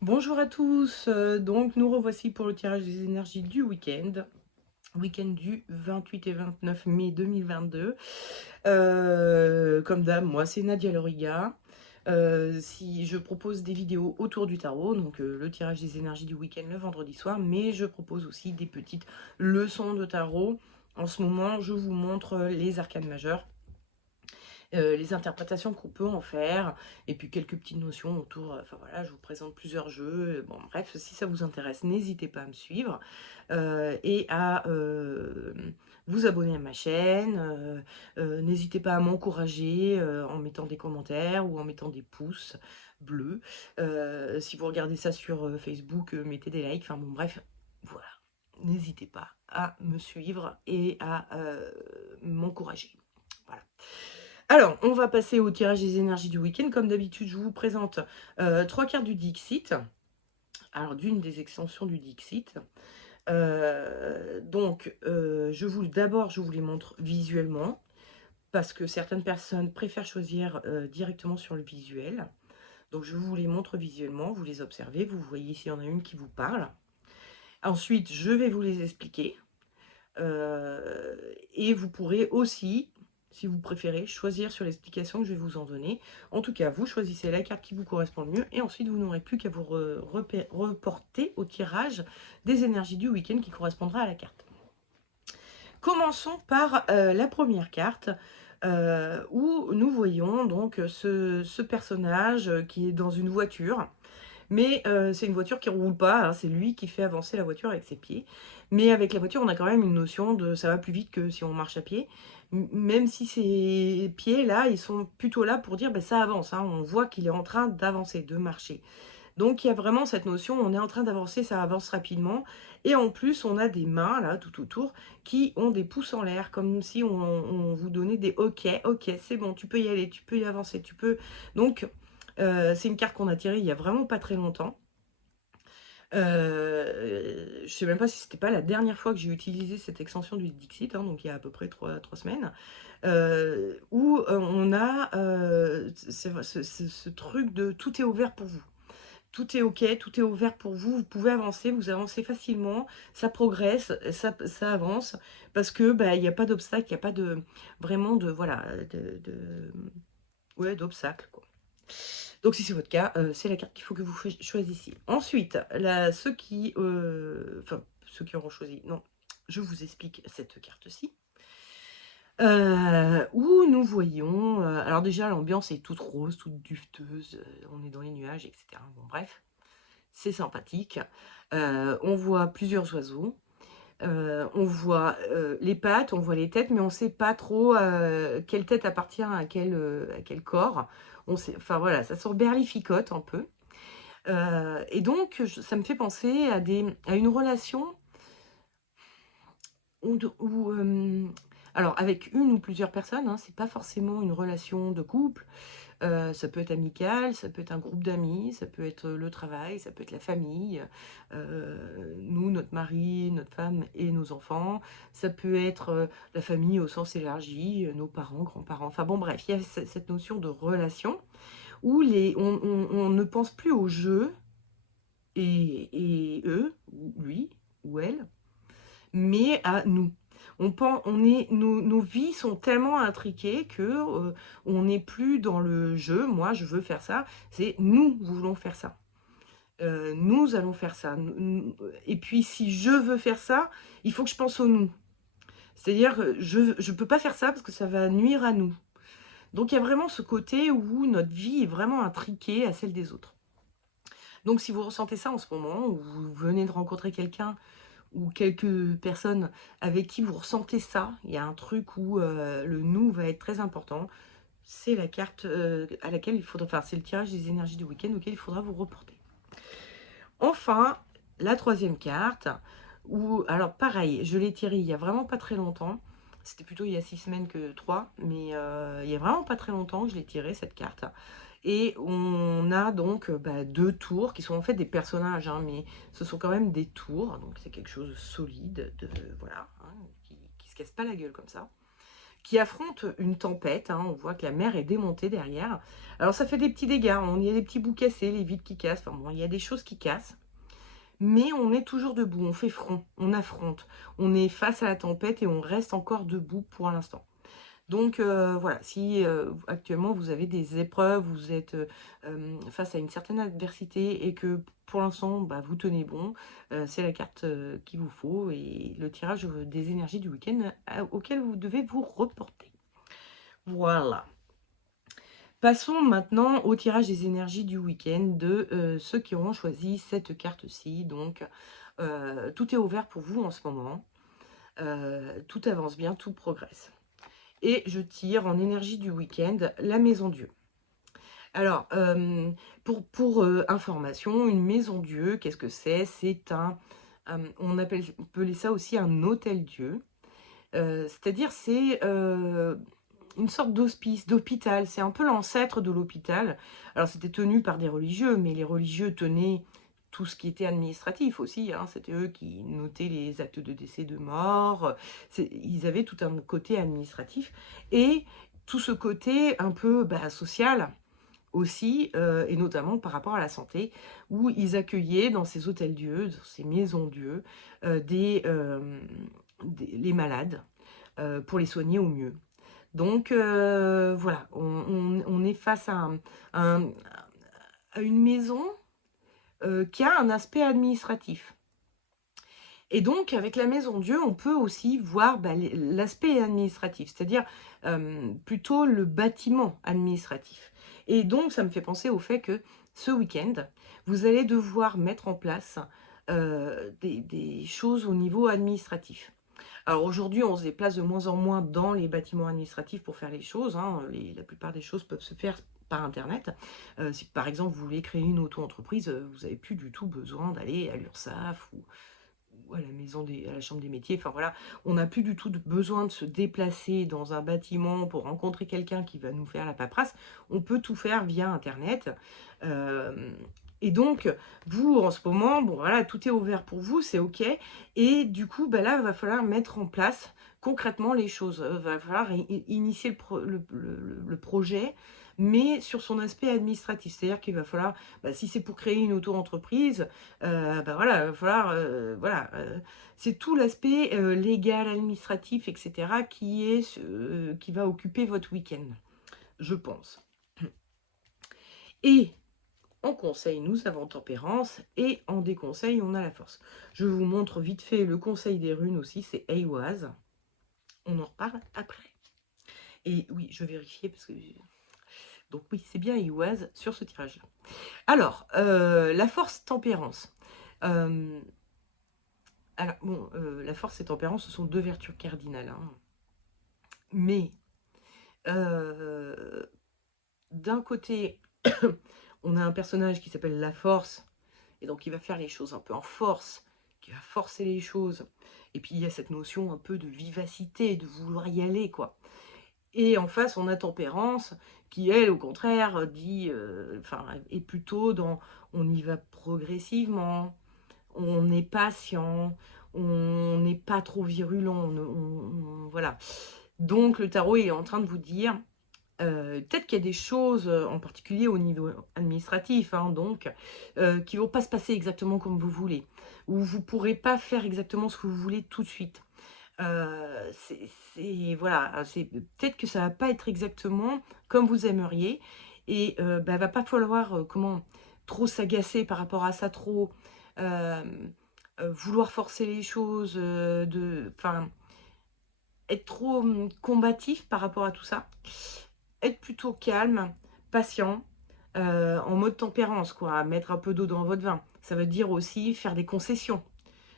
Bonjour à tous, donc nous revoici pour le tirage des énergies du week-end du 28 et 29 mai 2022. Comme d'hab, moi c'est Nadia Loriga. Si je propose des vidéos autour du tarot, donc le tirage des énergies du week-end le vendredi soir, mais je propose aussi des petites leçons de tarot. En ce moment, je vous montre les arcanes majeures, les interprétations qu'on peut en faire, et puis quelques petites notions autour, enfin voilà, je vous présente plusieurs jeux, bon bref, si ça vous intéresse, n'hésitez pas à me suivre, et à vous abonner à ma chaîne, n'hésitez pas à m'encourager en mettant des commentaires ou en mettant des pouces bleus, si vous regardez ça sur Facebook, mettez des likes, enfin bon bref, voilà, n'hésitez pas à me suivre et à m'encourager. Voilà. Alors, on va passer au tirage des énergies du week-end. Comme d'habitude, je vous présente 3 cartes du Dixit. Alors, d'une des extensions du Dixit. D'abord, je vous les montre visuellement, parce que certaines personnes préfèrent choisir directement sur le visuel. Donc, je vous les montre visuellement, vous les observez, vous voyez s'il y en a une qui vous parle. Ensuite, je vais vous les expliquer. Et vous pourrez aussi, si vous préférez, choisir sur l'explication que je vais vous en donner. En tout cas, vous choisissez la carte qui vous correspond le mieux et ensuite vous n'aurez plus qu'à vous reporter au tirage des énergies du week-end qui correspondra à la carte. Commençons par la première carte, où nous voyons donc ce personnage qui est dans une voiture. Mais c'est une voiture qui ne roule pas, hein, c'est lui qui fait avancer la voiture avec ses pieds. Mais avec la voiture, on a quand même une notion de ça va plus vite que si on marche à pied. Même si ces pieds-là, ils sont plutôt là pour dire ben, ça avance, hein, on voit qu'il est en train d'avancer, de marcher. Donc il y a vraiment cette notion, on est en train d'avancer, ça avance rapidement. Et en plus, on a des mains, là, tout autour, qui ont des pouces en l'air, comme si on vous donnait des OK, OK, c'est bon, tu peux y aller, tu peux y avancer, tu peux... Donc, c'est une carte qu'on a tirée il y a vraiment pas très longtemps. Je sais même pas si c'était pas la dernière fois que j'ai utilisé cette extension du Dixit, hein, donc il y a à peu près 3 semaines, où on a ce truc de tout est ouvert pour vous. Tout est OK, tout est ouvert pour vous, vous pouvez avancer, vous avancez facilement, ça progresse, ça avance, parce que bah, il n'y a pas d'obstacle, il n'y a pas de vraiment de voilà ouais, d'obstacle, quoi. Donc si c'est votre cas, c'est la carte qu'il faut que vous choisissiez. Ensuite, ceux qui auront choisi, non, je vous explique cette carte-ci. Où nous voyons, alors déjà l'ambiance est toute rose, toute dufteuse, on est dans les nuages, etc. Bon bref, c'est sympathique. On voit plusieurs oiseaux. On voit les pattes, on voit les têtes, mais on ne sait pas trop quelle tête appartient à quel corps. On sait, enfin voilà, ça se berlificote un peu. Et donc, ça me fait penser à une relation alors avec une ou plusieurs personnes, hein, c'est pas forcément une relation de couple. Ça peut être amical, ça peut être un groupe d'amis, ça peut être le travail, ça peut être la famille, nous, notre mari, notre femme et nos enfants. Ça peut être la famille au sens élargi, nos parents, grands-parents. Enfin bon, bref, il y a cette notion de relation où on ne pense plus au jeu et eux, ou lui ou elle, mais à nous. Nos vies sont tellement intriquées que on n'est plus dans le jeu. Moi, je veux faire ça. C'est nous voulons faire ça. Nous allons faire ça. Et puis, si je veux faire ça, il faut que je pense au nous. C'est-à-dire, je ne peux pas faire ça parce que ça va nuire à nous. Donc, il y a vraiment ce côté où notre vie est vraiment intriquée à celle des autres. Donc, si vous ressentez ça en ce moment, ou vous venez de rencontrer quelqu'un ou quelques personnes avec qui vous ressentez ça, il y a un truc où le nous va être très important, c'est la carte à laquelle il faudra, enfin c'est le tirage des énergies du week-end auquel il faudra vous reporter. Enfin, la troisième carte, où, alors pareil, je l'ai tirée il y a vraiment pas très longtemps, c'était plutôt il y a 6 semaines que 3, mais il y a vraiment pas très longtemps que je l'ai tirée cette carte. Et on a donc deux tours qui sont en fait des personnages, hein, mais ce sont quand même des tours, donc c'est quelque chose de solide, voilà, hein, qui se casse pas la gueule comme ça, qui affronte une tempête, hein. On voit que la mer est démontée derrière. Alors ça fait des petits dégâts, hein. Il y a des petits bouts cassés, les vitres qui cassent, enfin bon, il y a des choses qui cassent. Mais on est toujours debout, on fait front, on affronte. On est face à la tempête et on reste encore debout pour l'instant. Donc voilà, si actuellement vous avez des épreuves, vous êtes face à une certaine adversité et que pour l'instant bah, vous tenez bon, c'est la carte qu'il vous faut et le tirage des énergies du week-end auquel vous devez vous reporter. Voilà. Passons maintenant au tirage des énergies du week-end de ceux qui auront choisi cette carte-ci. Donc tout est ouvert pour vous en ce moment. Tout avance bien, tout progresse. Et je tire en énergie du week-end la maison Dieu. Alors, pour information, une maison Dieu, qu'est-ce que c'est? C'est on appelait ça aussi un hôtel Dieu. C'est-à-dire, c'est une sorte d'hospice, d'hôpital. C'est un peu l'ancêtre de l'hôpital. Alors, c'était tenu par des religieux, mais les religieux tenaient tout ce qui était administratif aussi, hein. C'était eux qui notaient les actes de décès, de mort. Ils avaient tout un côté administratif. Et tout ce côté un peu bah, social aussi, et notamment par rapport à la santé, où ils accueillaient dans ces hôtels-dieux, dans ces maisons-dieux, les malades, pour les soigner au mieux. Donc voilà, on est face un- à une maison qui a un aspect administratif. Et donc, avec la maison Dieu, on peut aussi voir bah, l'aspect administratif, c'est-à-dire plutôt le bâtiment administratif. Et donc, ça me fait penser au fait que ce week-end, vous allez devoir mettre en place des choses au niveau administratif. Alors aujourd'hui, on se déplace de moins en moins dans les bâtiments administratifs pour faire les choses, hein. La plupart des choses peuvent se faire par Internet. Si par exemple vous voulez créer une auto-entreprise, vous n'avez plus du tout besoin d'aller à l'URSSAF ou à à la chambre des métiers. Enfin voilà, on n'a plus du tout besoin de se déplacer dans un bâtiment pour rencontrer quelqu'un qui va nous faire la paperasse. On peut tout faire via Internet. Euh, et donc, vous, en ce moment, bon voilà, tout est ouvert pour vous, c'est OK. Et du coup, bah là, il va falloir mettre en place concrètement les choses. Il va falloir initier le projet, mais sur son aspect administratif. C'est-à-dire qu'il va falloir, bah, si c'est pour créer une auto-entreprise, bah voilà, il va falloir, voilà, c'est tout l'aspect légal, administratif, etc. qui va occuper votre week-end, je pense. Et en conseil, nous avons tempérance et en déconseil, on a la force. Je vous montre vite fait le conseil des runes aussi, c'est Eiwaz. On en reparle après. Et oui, je vérifiais parce que... Donc oui, c'est bien Eiwaz sur ce tirage-là. Alors, la force tempérance. Alors, bon, la force et tempérance, ce sont deux vertus cardinales, hein. Mais, d'un côté, on a un personnage qui s'appelle la force, et donc il va faire les choses un peu en force, qui va forcer les choses. Et puis il y a cette notion un peu de vivacité, de vouloir y aller, quoi. Et en face, on a tempérance, qui elle, au contraire, dit, enfin, est plutôt dans, on y va progressivement, on est patient, on n'est pas trop virulent, voilà. Donc le tarot il est en train de vous dire, peut-être qu'il y a des choses, en particulier au niveau administratif, hein, donc, qui ne vont pas se passer exactement comme vous voulez, ou vous ne pourrez pas faire exactement ce que vous voulez tout de suite. Voilà, c'est peut-être que ça va pas être exactement comme vous aimeriez, et bah, va pas falloir comment trop s'agacer par rapport à ça, trop euh, vouloir forcer les choses, enfin être trop combatif par rapport à tout ça. Être plutôt calme, patient, en mode tempérance, quoi, mettre un peu d'eau dans votre vin. Ça veut dire aussi faire des concessions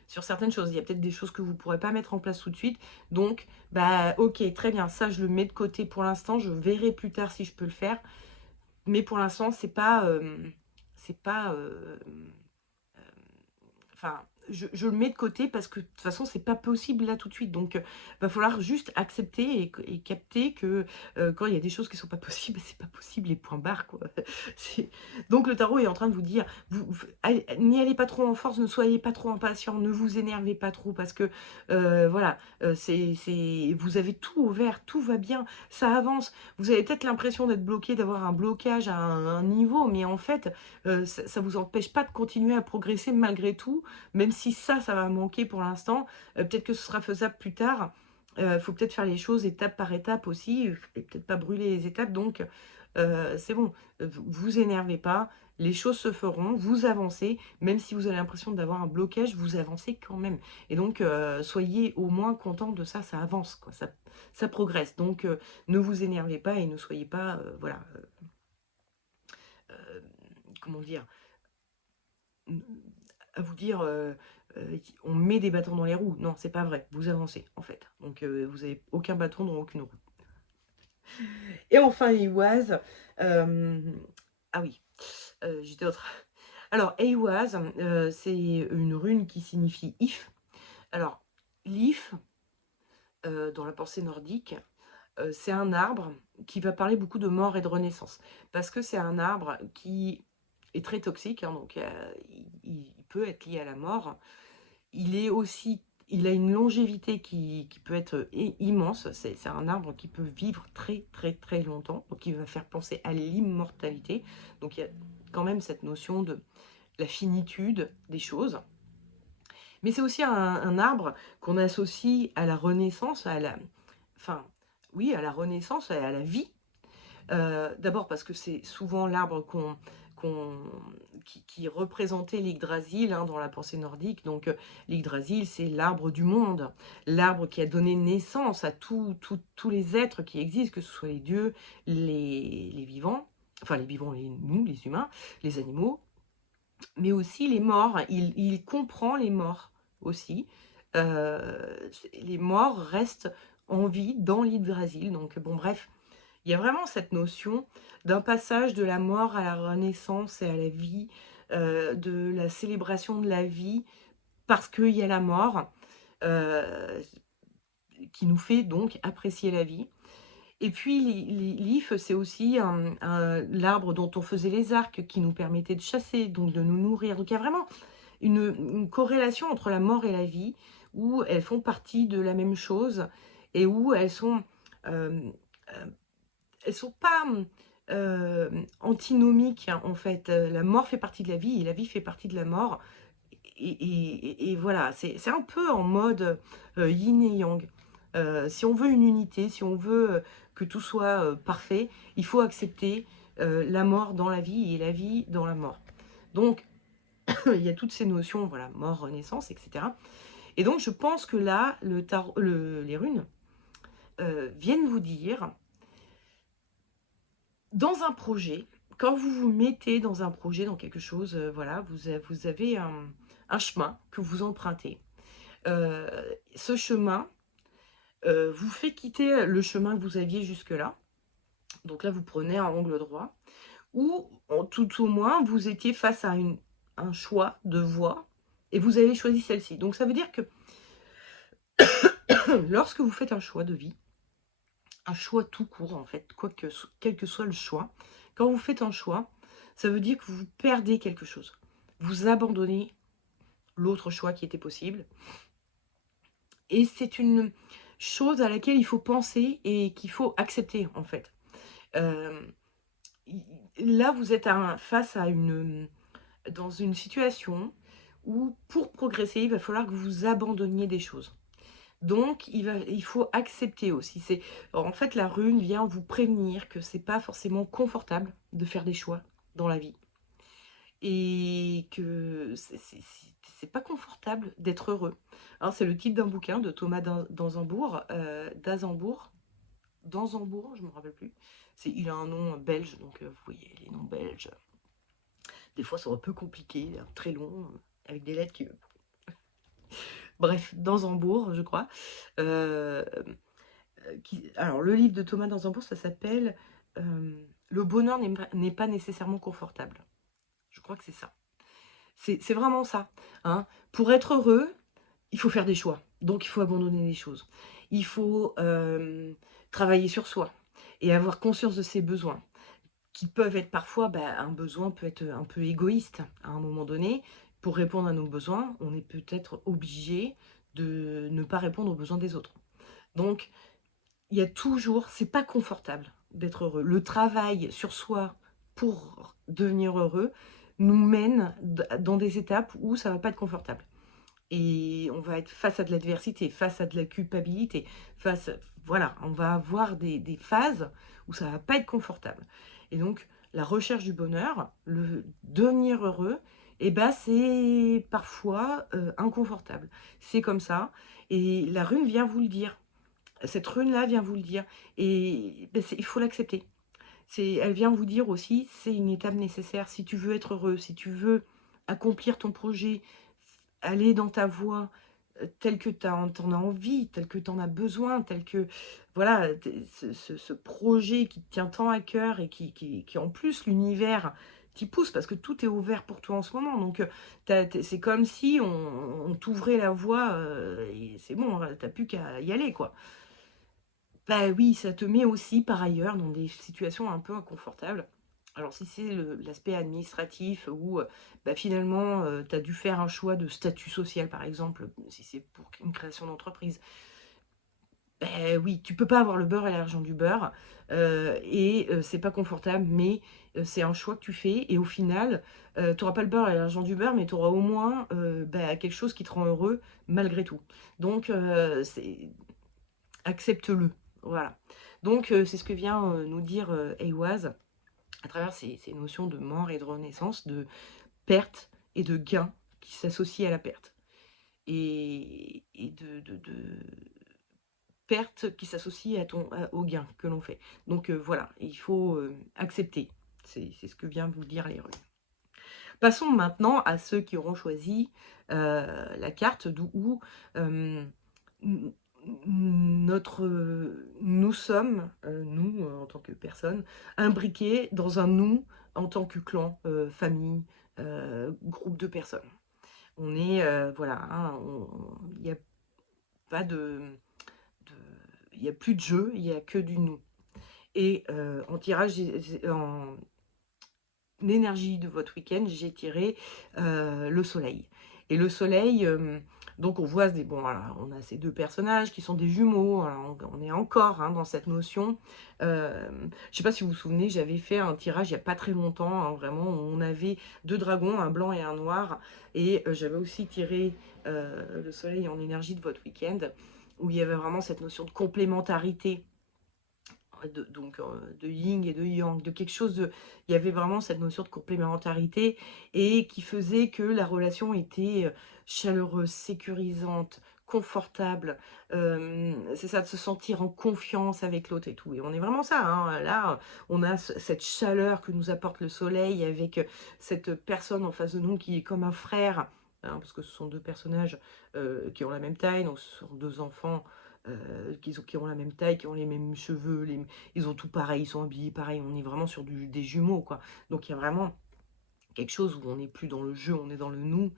sur certaines choses. Il y a peut-être des choses que vous ne pourrez pas mettre en place tout de suite. Donc, bah, ok, très bien, ça, je le mets de côté pour l'instant. Je verrai plus tard si je peux le faire. Mais pour l'instant, c'est pas... enfin, je le mets de côté parce que de toute façon, c'est pas possible là tout de suite. Donc, va falloir juste accepter et capter que quand il y a des choses qui sont pas possibles, c'est pas possible, les points barres, quoi. Donc, le tarot est en train de vous dire, n'y allez pas trop en force, ne soyez pas trop impatient, ne vous énervez pas trop parce que, voilà, vous avez tout ouvert, tout va bien, ça avance. Vous avez peut-être l'impression d'être bloqué, d'avoir un blocage à un niveau, mais en fait, ça vous empêche pas de continuer à progresser malgré tout, même si ça va manquer pour l'instant. Peut-être que ce sera faisable plus tard. Il faut peut-être faire les choses étape par étape aussi, et peut-être pas brûler les étapes, donc c'est bon, vous énervez pas, les choses se feront, vous avancez, même si vous avez l'impression d'avoir un blocage, vous avancez quand même. Et donc, soyez au moins content de ça, ça avance, quoi, ça progresse. Donc, ne vous énervez pas et ne soyez pas, voilà, euh, comment dire, à vous dire on met des bâtons dans les roues. Non, c'est pas vrai. Vous avancez, en fait. Donc, vous n'avez aucun bâton dans aucune roue. Et enfin, Iwaz. Ah oui, j'étais autre. Alors, Eiwaz, c'est une rune qui signifie if. Alors, l'if, dans la pensée nordique, c'est un arbre qui va parler beaucoup de mort et de renaissance. Parce que c'est un arbre qui est très toxique, hein, donc il peut être lié à la mort. Il est aussi, il a une longévité qui peut être immense. C'est un arbre qui peut vivre très très très longtemps, donc il va faire penser à l'immortalité. Donc il y a quand même cette notion de la finitude des choses. Mais c'est aussi un arbre qu'on associe à la renaissance, enfin, oui, à la renaissance et à la vie. D'abord parce que c'est souvent l'arbre qui représentait l'Yggdrasil, hein, dans la pensée nordique. Donc l'Yggdrasil, c'est l'arbre du monde, l'arbre qui a donné naissance à tous les êtres qui existent, que ce soit les dieux, les vivants, enfin les vivants, nous, les humains, les animaux, mais aussi les morts. Il comprend les morts aussi. Les morts restent en vie dans l'Yggdrasil. Donc bon, bref, il y a vraiment cette notion d'un passage de la mort à la renaissance et à la vie, de la célébration de la vie, parce qu'il y a la mort, euh, qui nous fait donc apprécier la vie. Et puis l'if, c'est aussi l'arbre dont on faisait les arcs, qui nous permettait de chasser, donc de nous nourrir. Donc il y a vraiment une corrélation entre la mort et la vie, où elles font partie de la même chose, et où euh, euh, elles sont pas antinomiques, hein, en fait. La mort fait partie de la vie et la vie fait partie de la mort. Et voilà, c'est un peu en mode yin et yang. Si on veut une unité, si on veut que tout soit parfait, il faut accepter la mort dans la vie et la vie dans la mort. Donc, il y a toutes ces notions, voilà, mort, renaissance, etc. Et donc, je pense que là, les runes viennent vous dire, dans un projet, quand vous vous mettez dans un projet, dans quelque chose, voilà, vous avez un chemin que vous empruntez. Ce chemin vous fait quitter le chemin que vous aviez jusque-là. Donc là, vous prenez un angle droit. Ou, tout au moins, vous étiez face à un choix de voie et vous avez choisi celle-ci. Donc ça veut dire que lorsque vous faites un choix de vie, un choix tout court en fait, quel que soit le choix, quand vous faites un choix, ça veut dire que vous perdez quelque chose. Vous abandonnez l'autre choix qui était possible. Et c'est une chose à laquelle il faut penser et qu'il faut accepter en fait. Euh, Là, vous êtes face à dans une situation où pour progresser, il va falloir que vous abandonniez des choses. Donc, il faut accepter aussi. En fait, la rune vient vous prévenir que c'est pas forcément confortable de faire des choix dans la vie. Et que c'est pas confortable d'être heureux. Alors, c'est le titre d'un bouquin de Thomas d'Anzembourg, Danzembourg, je ne me rappelle plus. Il a un nom belge, donc vous voyez, les noms belges, des fois sont un peu compliqués, très longs, avec des lettres qui... Bref, Danzembourg, je crois. Euh, Alors, le livre de Thomas Danzembourg, ça s'appelle Le bonheur n'est pas nécessairement confortable. Je crois que c'est ça. C'est vraiment ça, hein. Pour être heureux, il faut faire des choix, donc il faut abandonner des choses. Il faut, travailler sur soi et avoir conscience de ses besoins, qui peuvent être parfois, un besoin peut être un peu égoïste à un moment donné. Pour répondre à nos besoins, on est peut-être obligé de ne pas répondre aux besoins des autres. Donc il y a toujours c'est pas confortable d'être heureux. Le travail sur soi pour devenir heureux nous mène dans des étapes où ça va pas être confortable. Et on va être face à de l'adversité, face à de la culpabilité, voilà, on va avoir des phases où ça va pas être confortable. Et donc, la recherche du bonheur, le devenir heureux, eh ben, c'est parfois inconfortable. C'est comme ça. Et la rune vient vous le dire. Cette rune-là vient vous le dire. Et ben, il faut l'accepter. Elle vient vous dire aussi, c'est une étape nécessaire. Si tu veux être heureux, si tu veux accomplir ton projet, aller dans ta voie telle que tu en as envie, telle que tu en as besoin, telle que, voilà, ce projet qui te tient tant à cœur et qui en plus, l'univers t'y pousse parce que tout est ouvert pour toi en ce moment. Donc, c'est comme si on t'ouvrait la voie et c'est bon, t'as plus qu'à y aller, quoi. Bah oui, ça te met aussi par ailleurs dans des situations un peu inconfortables. Alors si c'est l'aspect administratif où finalement tu as dû faire un choix de statut social par exemple, si c'est pour une création d'entreprise, oui, tu peux pas avoir le beurre et l'argent du beurre et c'est pas confortable, mais c'est un choix que tu fais et au final, tu auras pas le beurre et l'argent du beurre, mais tu auras au moins quelque chose qui te rend heureux malgré tout. Donc accepte-le, voilà. Donc c'est ce que vient nous dire Eiwaz à travers ces notions de mort et de renaissance, de perte et de gain qui s'associent à la perte. Et de perte qui s'associe au gain que l'on fait. Donc voilà, il faut accepter. C'est ce que vient vous dire les runes. Passons maintenant à ceux qui auront choisi la carte où nous sommes, nous, en tant que personnes, imbriqués dans un nous en tant que clan, famille, groupe de personnes. On est, voilà, hein, il n'y a pas de il y a plus de jeu, il n'y a que du nous. Et en tirage, en énergie de votre week-end, j'ai tiré le soleil. Et le soleil, donc on voit, bon, voilà, on a ces deux personnages qui sont des jumeaux, alors on est encore dans cette notion. Je ne sais pas si vous vous souvenez, j'avais fait un tirage il n'y a pas très longtemps, hein, vraiment, on avait deux dragons, un blanc et un noir, et j'avais aussi tiré le soleil en énergie de votre week-end, où il y avait vraiment cette notion de complémentarité donc de yin et de yang, de quelque chose de... Il y avait vraiment cette notion de complémentarité et qui faisait que la relation était chaleureuse, sécurisante, confortable. C'est ça, de se sentir en confiance avec l'autre et tout. Et on est vraiment ça, hein. Là, on a cette chaleur que nous apporte le soleil avec cette personne en face de nous qui est comme un frère, hein, parce que ce sont deux personnages qui ont la même taille, donc ce sont deux enfants qui ont la même taille, qui ont les mêmes cheveux, ils ont tout pareil, ils sont habillés pareil, on est vraiment sur des jumeaux, quoi. Donc il y a vraiment quelque chose où on n'est plus dans le jeu, on est dans le nous,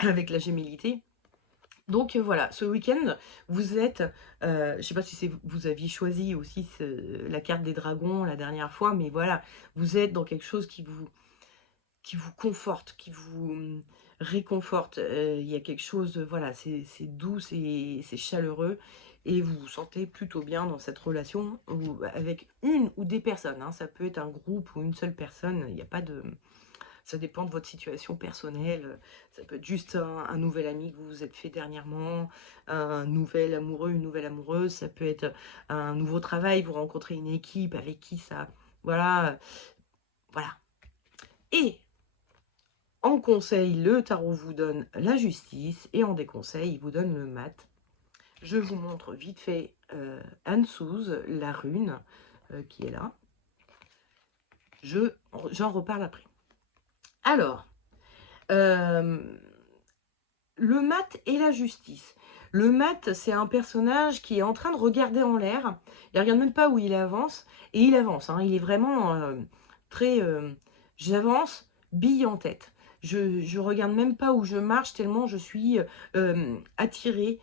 avec la gémellité. Donc voilà, ce week-end, vous êtes, je ne sais pas si vous aviez choisi aussi la carte des dragons la dernière fois, mais voilà, vous êtes dans quelque chose qui vous conforte, qui vous réconforte. Il y a quelque chose, voilà, c'est doux, c'est chaleureux, et vous vous sentez plutôt bien dans cette relation avec une ou des personnes, hein. Ça peut être un groupe ou une seule personne, il n'y a pas de... Ça dépend de votre situation personnelle. Ça peut être juste un nouvel ami que vous vous êtes fait dernièrement, un nouvel amoureux, une nouvelle amoureuse. Ça peut être un nouveau travail, vous rencontrez une équipe avec qui ça... Voilà, voilà. Et en conseil, le tarot vous donne la justice et en déconseil, il vous donne le mat. Je vous montre vite fait Anne-Souze, la rune qui est là. J'en reparle après. Alors, le mat et la justice. Le mat, c'est un personnage qui est en train de regarder en l'air. Il ne regarde même pas où il avance. Et il avance, hein, il est vraiment très... j'avance, bille en tête. je regarde même pas où je marche tellement je suis, attirée,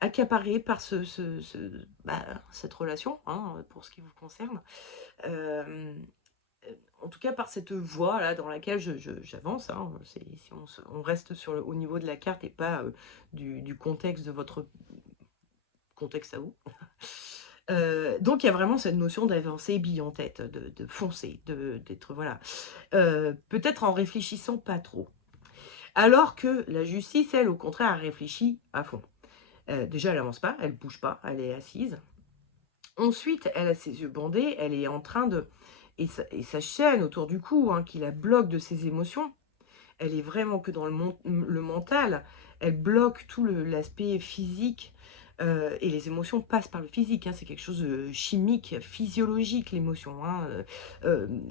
accaparée par cette relation, hein, pour ce qui vous concerne. Hem, En tout cas par cette voie-là dans laquelle j'avance, hein. Si on reste au niveau de la carte et pas, du contexte de votre contexte à vous. Donc il y a vraiment cette notion d'avancer bille en tête, de foncer, d'être voilà, peut-être en réfléchissant pas trop. Alors que la justice, elle, au contraire, elle réfléchit à fond. Déjà, elle avance pas, elle bouge pas, elle est assise. Ensuite, elle a ses yeux bandés, elle est en train de et sa chaîne autour du cou, hein, qui la bloque de ses émotions. Elle est vraiment que dans le mental. Elle bloque tout l'aspect physique, et les émotions passent par le physique, hein. C'est quelque chose de chimique, physiologique, l'émotion, hein,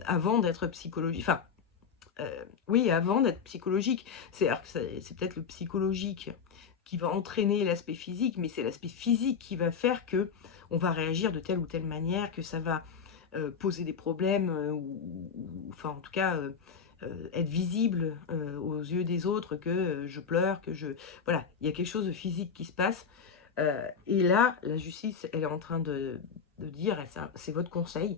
avant d'être psychologique. Enfin, oui, avant d'être psychologique. C'est-à-dire que c'est peut-être le psychologique qui va entraîner l'aspect physique, mais c'est l'aspect physique qui va faire que on va réagir de telle ou telle manière, que ça va poser des problèmes, enfin en tout cas être visible aux yeux des autres, que je pleure, que je... Voilà, il y a quelque chose de physique qui se passe. Et là, la justice, elle est en train de dire, et c'est votre conseil,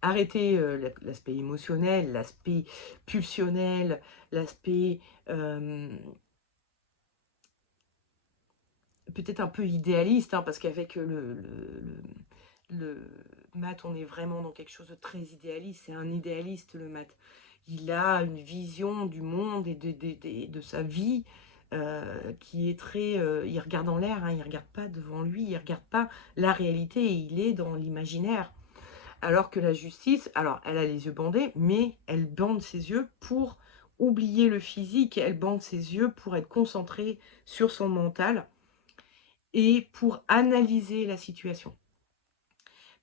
arrêtez l'aspect émotionnel, l'aspect pulsionnel, l'aspect peut-être un peu idéaliste, hein, parce qu'avec le mat, on est vraiment dans quelque chose de très idéaliste. C'est un idéaliste, le mat. Il a une vision du monde et de sa vie qui est très... il regarde en l'air, hein, il ne regarde pas devant lui, il ne regarde pas la réalité, et il est dans l'imaginaire. Alors que la justice, alors elle a les yeux bandés, mais elle bande ses yeux pour oublier le physique, elle bande ses yeux pour être concentrée sur son mental et pour analyser la situation.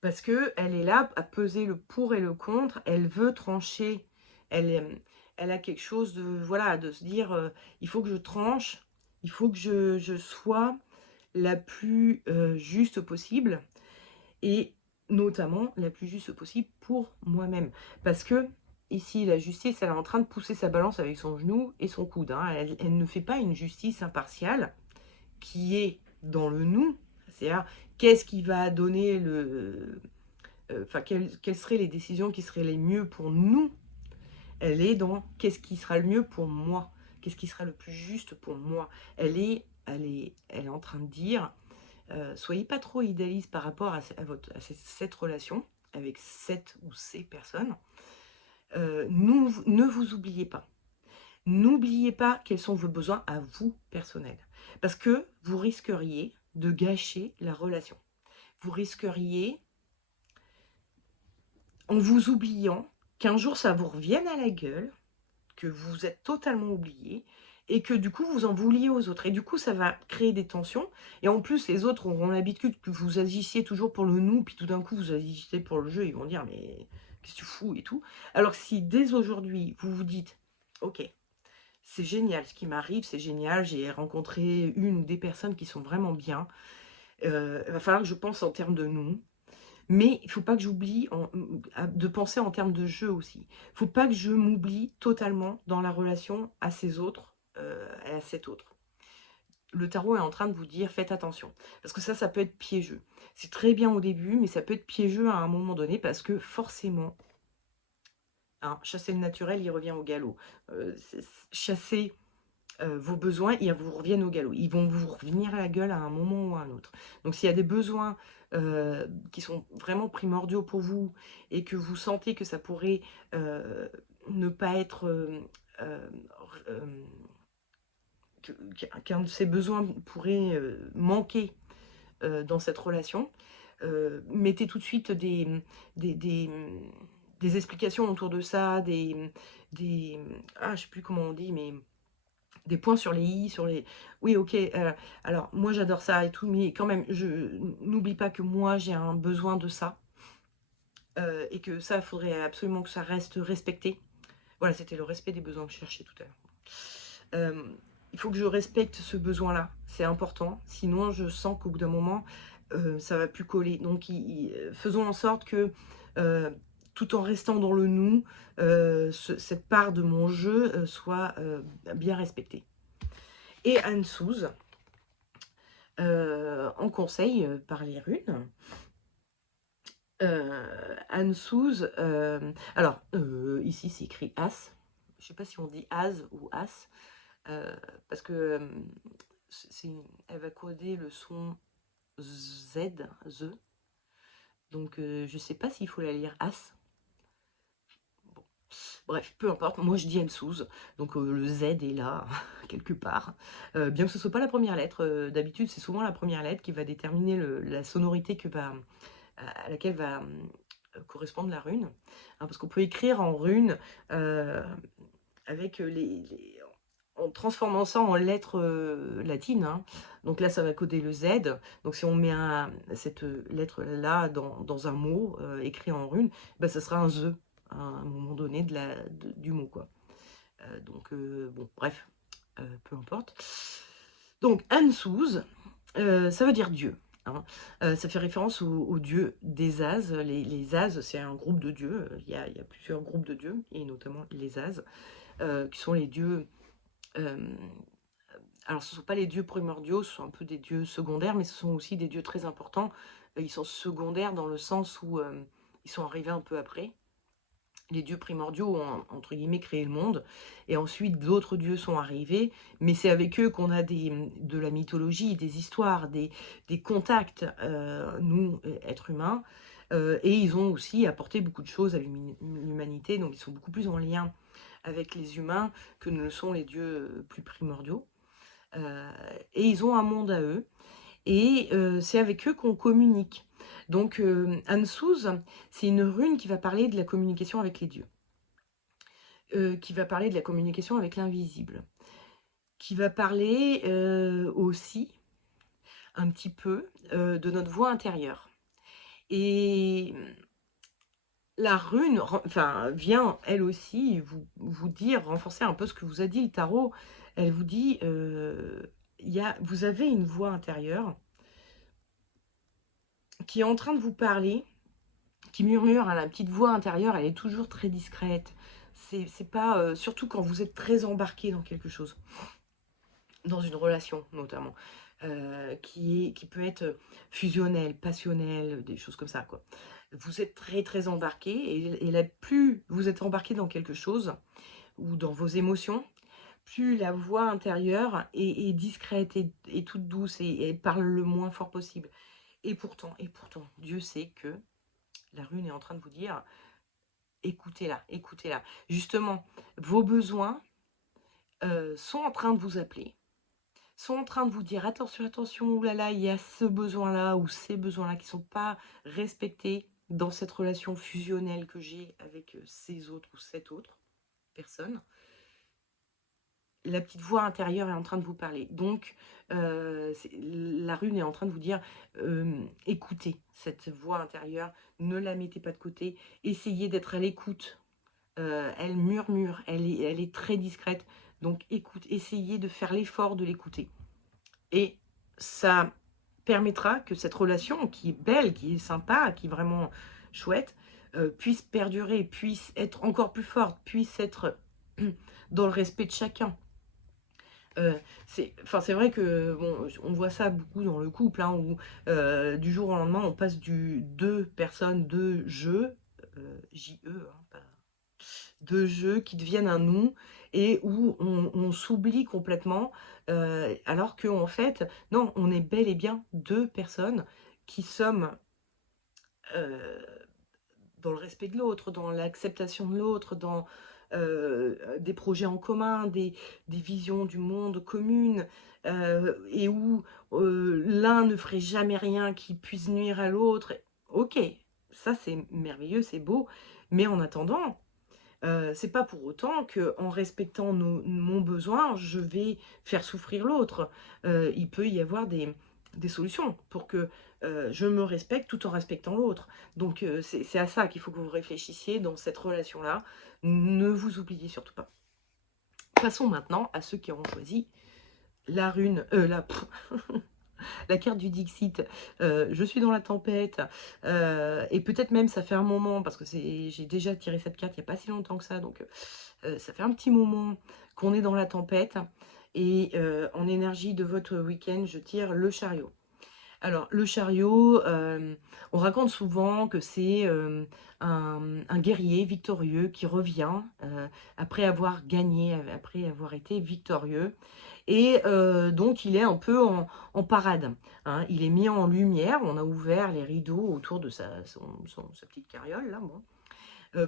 Parce qu'elle est là à peser le pour et le contre, elle veut trancher, elle a quelque chose de, voilà, de se dire, il faut que je tranche, il faut que je sois la plus juste possible, et notamment la plus juste possible pour moi-même. Parce que ici, la justice, elle est en train de pousser sa balance avec son genou et son coude, hein. Elle ne fait pas une justice impartiale qui est dans le nous, c'est-à-dire qu'est-ce qui va donner enfin, quelles seraient les décisions qui seraient les mieux pour nous. Elle est dans qu'est-ce qui sera le mieux pour moi, qu'est-ce qui sera le plus juste pour moi. Elle est en train de dire, soyez pas trop idéaliste par rapport à cette relation avec cette ou ces personnes. Ne vous oubliez pas. N'oubliez pas quels sont vos besoins à vous personnels. Parce que vous risqueriez de gâcher la relation. Vous risqueriez, en vous oubliant, qu'un jour ça vous revienne à la gueule, que vous êtes totalement oublié, et que du coup vous en vouliez aux autres. Et du coup ça va créer des tensions. Et en plus les autres auront l'habitude que vous agissiez toujours pour le nous, puis tout d'un coup vous agissez pour le jeu, ils vont dire mais qu'est-ce que tu fous et tout. Alors que si dès aujourd'hui vous vous dites ok, c'est génial ce qui m'arrive, c'est génial, j'ai rencontré une ou des personnes qui sont vraiment bien, il va falloir que je pense en termes de nous. Mais il ne faut pas que j'oublie de penser en termes de jeu aussi. Il ne faut pas que je m'oublie totalement dans la relation à ces autres, à cet autre. Le tarot est en train de vous dire, faites attention. Parce que ça peut être piégeux. C'est très bien au début, mais ça peut être piégeux à un moment donné, parce que forcément, hein, chasser le naturel, il revient au galop. Chasser vos besoins, ils vous reviennent au galop. Ils vont vous revenir à la gueule à un moment ou à un autre. Donc s'il y a des besoins qui sont vraiment primordiaux pour vous, et que vous sentez que ça pourrait ne pas être... euh, euh, qu'un de ces besoins pourrait manquer dans cette relation, mettez tout de suite des, des, des explications autour de ça, je sais plus comment on dit, mais des points sur les i, sur les... Oui, ok, alors moi j'adore ça et tout, mais quand même, n'oublie pas que moi j'ai un besoin de ça, et que ça, il faudrait absolument que ça reste respecté. Voilà, c'était le respect des besoins que je cherchais tout à l'heure. Il faut que je respecte ce besoin-là, c'est important, sinon je sens qu'au bout d'un moment, ça va plus coller. Donc faisons en sorte que tout en restant dans le nous, cette part de mon jeu soit bien respectée. Et Anne Souz, en conseil par les runes. Anne Souz, alors ici c'est écrit As, je ne sais pas si on dit As ou As, parce que elle va coder le son Z, The, donc je ne sais pas s'il faut la lire As. Bon. Bref, peu importe, moi je dis Anne Souz, donc le Z est là, quelque part. Bien que ce ne soit pas la première lettre, d'habitude c'est souvent la première lettre qui va déterminer la sonorité à laquelle va correspondre la rune. Hein, parce qu'on peut écrire en rune avec en transformant ça en lettres latines. Hein. Donc là, ça va coder le Z. Donc si on met cette lettre-là dans un mot écrit en rune, ben, ça sera un The à un moment donné du mot. Quoi. Donc, bon, bref, peu importe. Donc, Anne Souz, ça veut dire Dieu. Hein. Ça fait référence aux dieux des As. Les As, c'est un groupe de dieux. Il y a plusieurs groupes de dieux, et notamment les As, qui sont les dieux... alors, ce ne sont pas les dieux primordiaux, ce sont un peu des dieux secondaires, mais ce sont aussi des dieux très importants. Ils sont secondaires dans le sens où ils sont arrivés un peu après. Les dieux primordiaux ont, entre guillemets, créé le monde, et ensuite d'autres dieux sont arrivés, mais c'est avec eux qu'on a de la mythologie, des histoires, des contacts, nous, êtres humains, et ils ont aussi apporté beaucoup de choses à l'humanité, donc ils sont beaucoup plus en lien avec les humains que ne le sont les dieux plus primordiaux, et ils ont un monde à eux, et c'est avec eux qu'on communique. Donc Anne Souz, c'est une rune qui va parler de la communication avec les dieux, qui va parler de la communication avec l'invisible, qui va parler aussi un petit peu de notre voix intérieure. Et la rune vient elle aussi vous dire, renforcer un peu ce que vous a dit le tarot. Elle vous dit, vous avez une voix intérieure qui est en train de vous parler, qui murmure, hein, la petite voix intérieure, elle est toujours très discrète. C'est pas, surtout quand vous êtes très embarqué dans quelque chose, dans une relation notamment, qui peut être fusionnelle, passionnelle, des choses comme ça, quoi. Vous êtes très très embarqué, et là, plus vous êtes embarqué dans quelque chose, ou dans vos émotions, plus la voix intérieure est discrète et toute douce, et parle le moins fort possible. Et pourtant, Dieu sait que la rune est en train de vous dire, écoutez-la, écoutez-la. Justement, vos besoins sont en train de vous appeler, sont en train de vous dire, attention, attention, oulala, il y a ce besoin-là ou ces besoins-là qui ne sont pas respectés dans cette relation fusionnelle que j'ai avec ces autres ou cette autre personne. La petite voix intérieure est en train de vous parler. Donc, la rune est en train de vous dire, écoutez cette voix intérieure, ne la mettez pas de côté, essayez d'être à l'écoute. Elle murmure, elle est très discrète. Donc, essayez de faire l'effort de l'écouter. Et ça permettra que cette relation, qui est belle, qui est sympa, qui est vraiment chouette, puisse perdurer, puisse être encore plus forte, puisse être dans le respect de chacun. C'est vrai que bon, on voit ça beaucoup dans le couple, hein, où du jour au lendemain on passe du deux personnes, deux jeux, J-E, hein, deux jeux qui deviennent un nous, et où on s'oublie complètement, alors qu'en fait, non, on est bel et bien deux personnes qui sommes dans le respect de l'autre, dans l'acceptation de l'autre, dans des projets en commun, des visions du monde communes, et où l'un ne ferait jamais rien qui puisse nuire à l'autre. Ok, ça c'est merveilleux, c'est beau, mais en attendant, c'est pas pour autant que, en respectant mon besoin, je vais faire souffrir l'autre. Il peut y avoir des solutions pour que je me respecte tout en respectant l'autre. Donc c'est à ça qu'il faut que vous réfléchissiez dans cette relation-là. Ne vous oubliez surtout pas. Passons maintenant à ceux qui ont choisi la rune, la carte du Dixit, je suis dans la tempête, et peut-être même ça fait un moment, parce que j'ai déjà tiré cette carte il n'y a pas si longtemps que ça, donc ça fait un petit moment qu'on est dans la tempête, et en énergie de votre week-end, je tire le chariot. Alors, le chariot, on raconte souvent que c'est un guerrier victorieux qui revient après avoir gagné, après avoir été victorieux. Et donc, il est un peu en parade, hein. Il est mis en lumière, on a ouvert les rideaux autour de sa petite carriole, là, bon,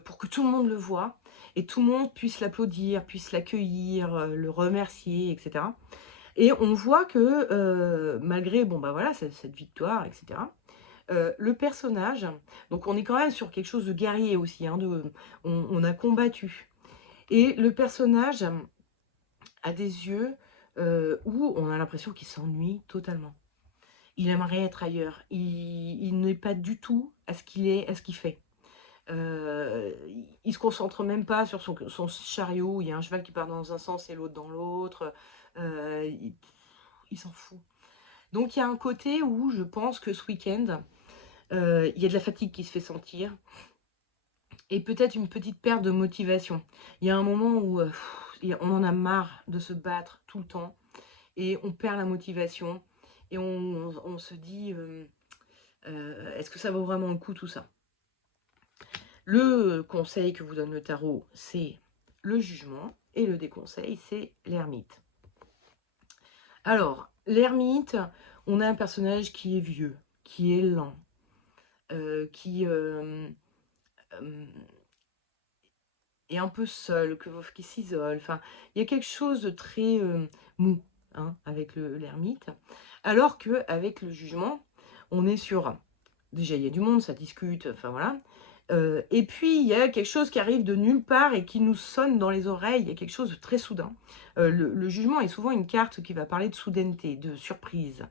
pour que tout le monde le voit et tout le monde puisse l'applaudir, puisse l'accueillir, le remercier, etc. Et on voit que malgré bon, bah voilà, cette victoire, etc., le personnage, donc on est quand même sur quelque chose de guerrier aussi, hein, on a combattu. Et le personnage a des yeux où on a l'impression qu'il s'ennuie totalement. Il aimerait être ailleurs. Il n'est pas du tout à ce qu'il est, à ce qu'il fait. Il se concentre même pas sur son chariot. Il y a un cheval qui part dans un sens et l'autre dans l'autre. Il s'en fout. Donc il y a un côté où je pense que ce week-end, il y a de la fatigue qui se fait sentir et peut-être une petite perte de motivation. Il y a un moment où on en a marre de se battre tout le temps et on perd la motivation et on se dit est-ce que ça vaut vraiment le coup tout ça? Le conseil que vous donne le tarot, c'est le jugement, et le déconseil, c'est l'ermite. Alors, l'ermite, on a un personnage qui est vieux, qui est lent, qui est un peu seul, qui s'isole. Enfin, il y a quelque chose de très mou, hein, avec l'ermite. Alors qu'avec le jugement, on est sur... Déjà, il y a du monde, ça discute, enfin voilà. Et puis, il y a quelque chose qui arrive de nulle part et qui nous sonne dans les oreilles. Il y a quelque chose de très soudain. Le jugement est souvent une carte qui va parler de soudaineté, de surprise.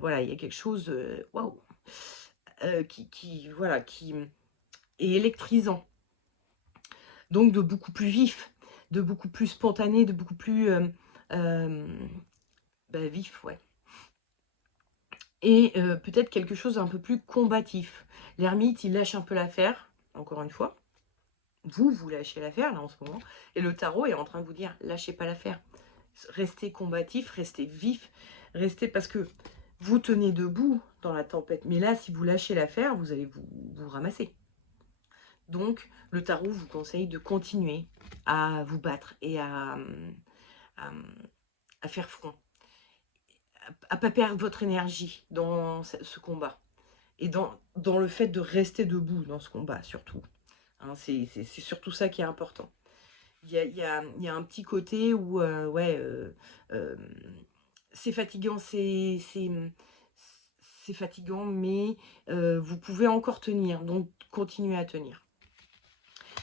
Voilà, il y a quelque chose, waouh, voilà, qui est électrisant. Donc, de beaucoup plus vif, de beaucoup plus spontané, de beaucoup plus vif, ouais. Et peut-être quelque chose d'un peu plus combatif. L'ermite, il lâche un peu l'affaire, encore une fois. Vous lâchez l'affaire, là, en ce moment. Et le tarot est en train de vous dire, lâchez pas l'affaire. Restez combatif, restez vif, restez... Parce que vous tenez debout dans la tempête. Mais là, si vous lâchez l'affaire, vous allez vous ramasser. Donc, le tarot vous conseille de continuer à vous battre et à faire front. À ne pas perdre votre énergie dans ce combat. Et dans le fait de rester debout dans ce combat, surtout. Hein, c'est surtout ça qui est important. Il y a un petit côté où, ouais, c'est fatigant, c'est fatigant, mais vous pouvez encore tenir, donc continuez à tenir.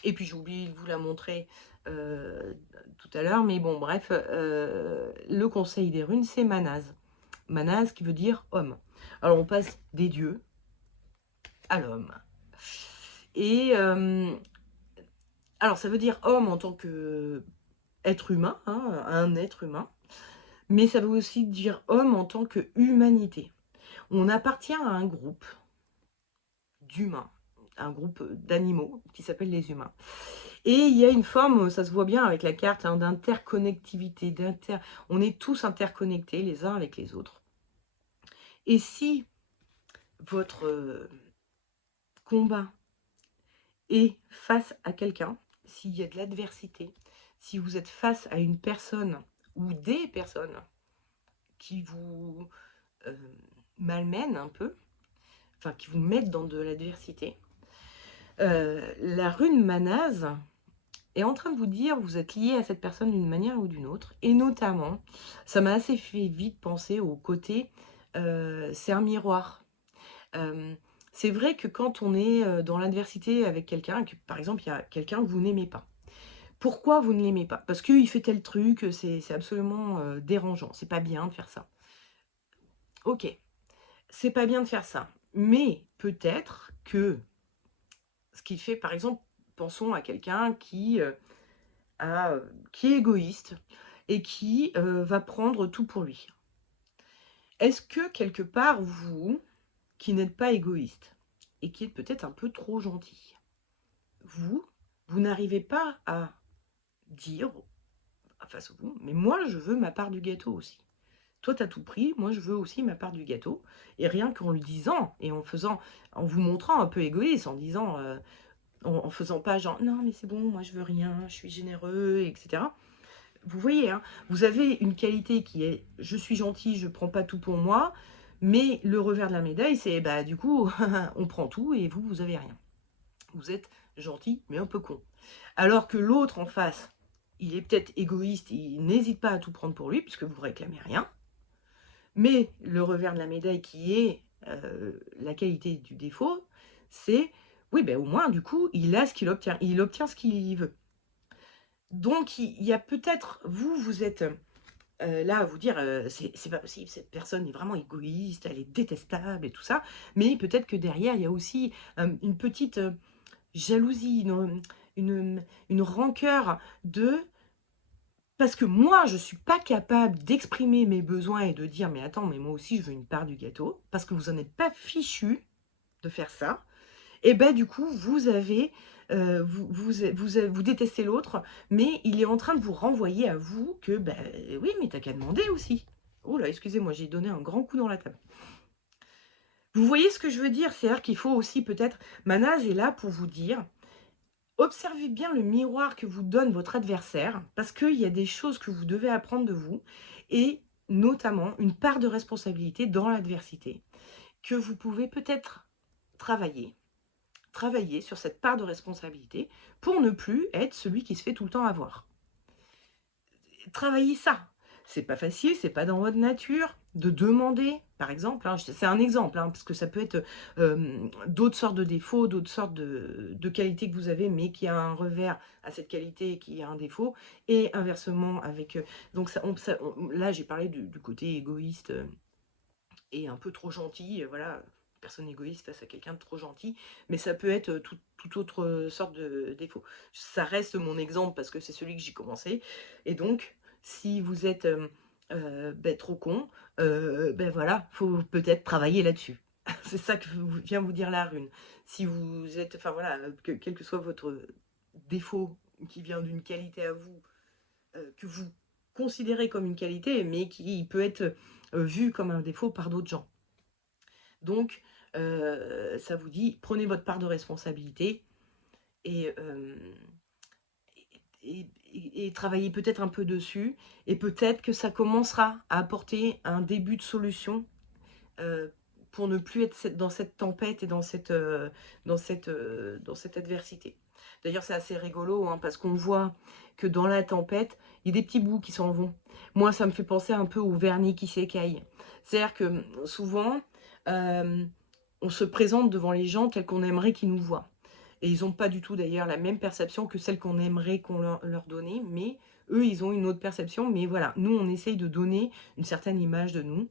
Et puis j'ai oublié de vous la montrer tout à l'heure, mais bon, bref, le conseil des runes, c'est Manaz. Manaz qui veut dire homme. Alors on passe des dieux à l'homme. Et alors ça veut dire homme en tant que être humain, hein, un être humain, mais ça veut aussi dire homme en tant que humanité. On appartient à un groupe d'humains, un groupe d'animaux qui s'appelle les humains. Et il y a une forme, ça se voit bien avec la carte, hein, d'interconnectivité, on est tous interconnectés les uns avec les autres. Et si votre combat est face à quelqu'un, s'il y a de l'adversité, si vous êtes face à une personne ou des personnes qui vous malmènent un peu, enfin qui vous mettent dans de l'adversité, la rune Manaz est en train de vous dire vous êtes lié à cette personne d'une manière ou d'une autre. Et notamment, ça m'a assez fait vite penser au côté c'est un miroir. C'est vrai que quand on est dans l'adversité avec quelqu'un, que par exemple il y a quelqu'un que vous n'aimez pas. Pourquoi vous ne l'aimez pas? Parce qu'il fait tel truc, c'est absolument dérangeant. C'est pas bien de faire ça. Ok, c'est pas bien de faire ça. Mais peut-être que ce qui fait, par exemple, pensons à quelqu'un qui est égoïste et qui va prendre tout pour lui. Est-ce que quelque part, vous, qui n'êtes pas égoïste et qui êtes peut-être un peu trop gentil, vous n'arrivez pas à dire face à vous, mais moi je veux ma part du gâteau aussi. Toi, tu as tout pris, moi je veux aussi ma part du gâteau. Et rien qu'en le disant et en faisant, en vous montrant un peu égoïste, en disant, en faisant pas genre non mais c'est bon, moi je veux rien, je suis généreux, etc. Vous voyez, hein, vous avez une qualité qui est je suis gentil, je prends pas tout pour moi, mais le revers de la médaille, c'est bah du coup, on prend tout et vous, vous avez rien. Vous êtes gentil, mais un peu con. Alors que l'autre en face, il est peut-être égoïste, il n'hésite pas à tout prendre pour lui, puisque vous réclamez rien. Mais le revers de la médaille qui est la qualité du défaut, c'est oui, ben au moins, du coup, il a ce qu'il obtient. Il obtient ce qu'il veut. Donc, il y a peut-être, vous êtes là à vous dire, c'est pas possible, cette personne est vraiment égoïste, elle est détestable et tout ça. Mais peut-être que derrière, il y a aussi une petite jalousie, une rancœur de parce que moi, je ne suis pas capable d'exprimer mes besoins et de dire: «Mais attends, mais moi aussi je veux une part du gâteau», parce que vous en êtes pas fichu de faire ça et ben du coup, vous avez, vous détestez l'autre, mais il est en train de vous renvoyer à vous que, ben oui, mais tu qu'à demander aussi. Oh là, excusez-moi, j'ai donné un grand coup dans la table. Vous voyez ce que je veux dire? C'est-à-dire qu'il faut aussi peut-être Manaz est là pour vous dire: observez bien le miroir que vous donne votre adversaire, parce qu'il y a des choses que vous devez apprendre de vous, et notamment une part de responsabilité dans l'adversité, que vous pouvez peut-être travailler, travailler sur cette part de responsabilité pour ne plus être celui qui se fait tout le temps avoir. Travaillez ça. C'est pas facile, c'est pas dans votre nature de demander, par exemple, hein, c'est un exemple, hein, parce que ça peut être d'autres sortes de défauts, d'autres sortes de qualités que vous avez, mais qui a un revers à cette qualité et qui a un défaut, et inversement avec... donc là, j'ai parlé du côté égoïste et un peu trop gentil, voilà, personne égoïste face à quelqu'un de trop gentil, mais ça peut être toute autre sorte de défaut. Ça reste mon exemple parce que c'est celui que j'ai commencé, et donc, si vous êtes ben, trop con, ben voilà, faut peut-être travailler là-dessus. C'est ça que vient vous dire la rune. Si vous êtes, enfin voilà, quel que soit votre défaut qui vient d'une qualité à vous, que vous considérez comme une qualité, mais qui peut être vu comme un défaut par d'autres gens. Donc, ça vous dit, prenez votre part de responsabilité et, et travaillez peut-être un peu dessus, et peut-être que ça commencera à apporter un début de solution euh, pour ne plus être dans cette tempête et dans cette adversité. D'ailleurs, c'est assez rigolo, hein, parce qu'on voit que dans la tempête, il y a des petits bouts qui s'en vont. Moi, ça me fait penser un peu au vernis qui s'écaille. C'est-à-dire que souvent, euh, on se présente devant les gens tels qu'on aimerait qu'ils nous voient. Et ils n'ont pas du tout d'ailleurs la même perception que celle qu'on aimerait qu'on leur donnait, mais eux, ils ont une autre perception. Mais voilà, nous, on essaye de donner une certaine image de nous.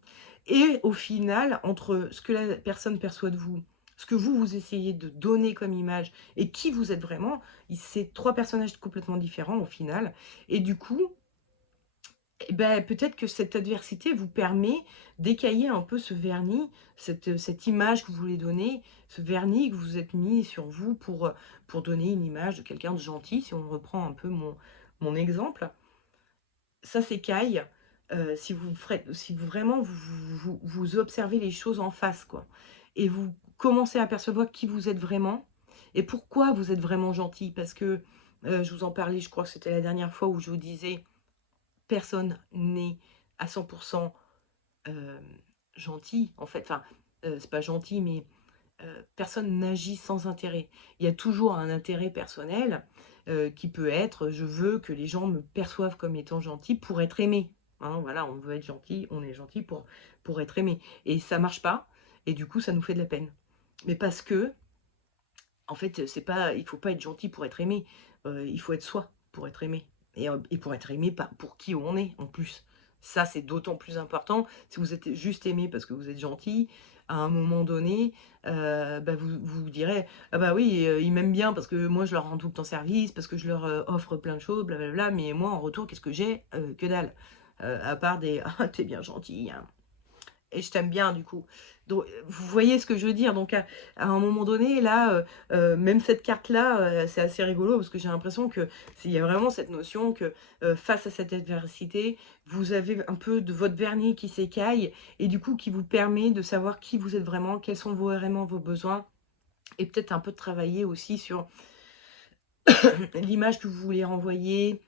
Et au final, entre ce que la personne perçoit de vous, ce que vous, vous essayez de donner comme image, et qui vous êtes vraiment, c'est trois personnages complètement différents au final. Et du coup, eh ben, peut-être que cette adversité vous permet d'écailler un peu ce vernis, cette image que vous voulez donner, ce vernis que vous êtes mis sur vous pour donner une image de quelqu'un de gentil, si on reprend un peu mon exemple. Ça s'écaille si vous vraiment vous observez les choses en face, quoi. Et vous commencez à percevoir qui vous êtes vraiment et pourquoi vous êtes vraiment gentil. Parce que je vous en parlais, je crois que c'était la dernière fois où je vous disais, personne n'est à 100% euh, gentil, en fait. Enfin, c'est pas gentil, mais personne n'agit sans intérêt. Il y a toujours un intérêt personnel qui peut être je veux que les gens me perçoivent comme étant gentil pour être aimé. Hein, voilà, on veut être gentil, on est gentil pour être aimé. Et ça marche pas, et du coup, ça nous fait de la peine. Mais parce que, en fait, c'est pas, il faut pas être gentil pour être aimé. Il faut être soi pour être aimé. Et pour être aimé pour qui on est, en plus. Ça, c'est d'autant plus important. Si vous êtes juste aimé parce que vous êtes gentil, à un moment donné, bah, vous direz, ah bah oui, ils m'aiment bien parce que moi, je leur rends tout le temps service, parce que je leur offre plein de choses, blablabla, mais moi, en retour, qu'est-ce que j'ai? Que dalle. À part des, ah, t'es bien gentil, hein. et je t'aime bien du coup. Donc, vous voyez ce que je veux dire. Donc, à un moment donné, là, même cette carte-là, c'est assez rigolo parce que j'ai l'impression que il y a vraiment cette notion que face à cette adversité, vous avez un peu de votre vernis qui s'écaille et du coup qui vous permet de savoir qui vous êtes vraiment, quels sont vraiment vos besoins et peut-être un peu de travailler aussi sur l'image que vous voulez renvoyer,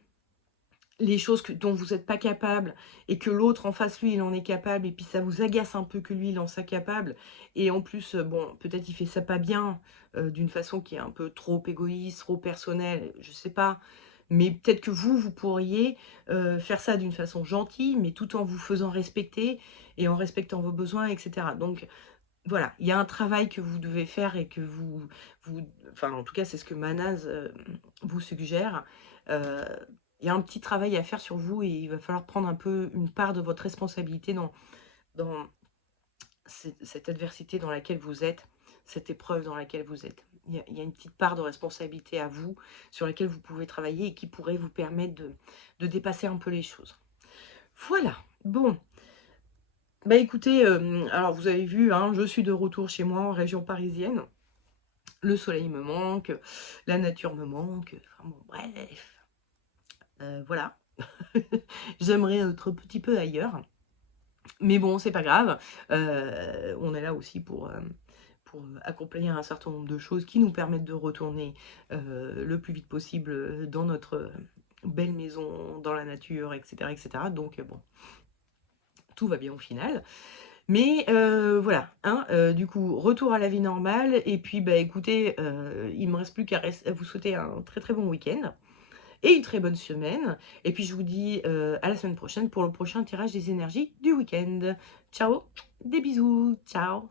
les choses dont vous n'êtes pas capable et que l'autre en face, lui, il en est capable et puis ça vous agace un peu que lui, il en soit capable et en plus, bon, peut-être il fait ça pas bien, d'une façon qui est un peu trop égoïste, trop personnelle, je sais pas. Mais peut-être que vous pourriez, faire ça d'une façon gentille, mais tout en vous faisant respecter et en respectant vos besoins et cetera. Donc voilà, il y a un travail que vous devez faire et que vous enfin, en tout cas, c'est ce que Manaz, vous suggère. Heu, il y a un petit travail à faire sur vous et il va falloir prendre un peu une part de votre responsabilité dans cette adversité dans laquelle vous êtes, cette épreuve dans laquelle vous êtes. Il y a une petite part de responsabilité à vous, sur laquelle vous pouvez travailler et qui pourrait vous permettre de dépasser un peu les choses. Voilà, bon. Bah, écoutez, alors vous avez vu, hein, je suis de retour chez moi en région parisienne. Le soleil me manque, la nature me manque, enfin bon bref, voilà. J'aimerais être un petit peu ailleurs, mais bon, c'est pas grave. On est là aussi pour accomplir un certain nombre de choses qui nous permettent de retourner, le plus vite possible, dans notre, belle maison, dans la nature et cetera. Donc bon, tout va bien au final. Mais voilà, hein, du coup, retour à la vie normale et puis, bah, écoutez, il me reste plus qu'à vous souhaiter un très, très bon week-end et une très bonne semaine et puis je vous dis, à la semaine prochaine pour le prochain tirage des énergies du week-end. Ciao, des bisous, ciao.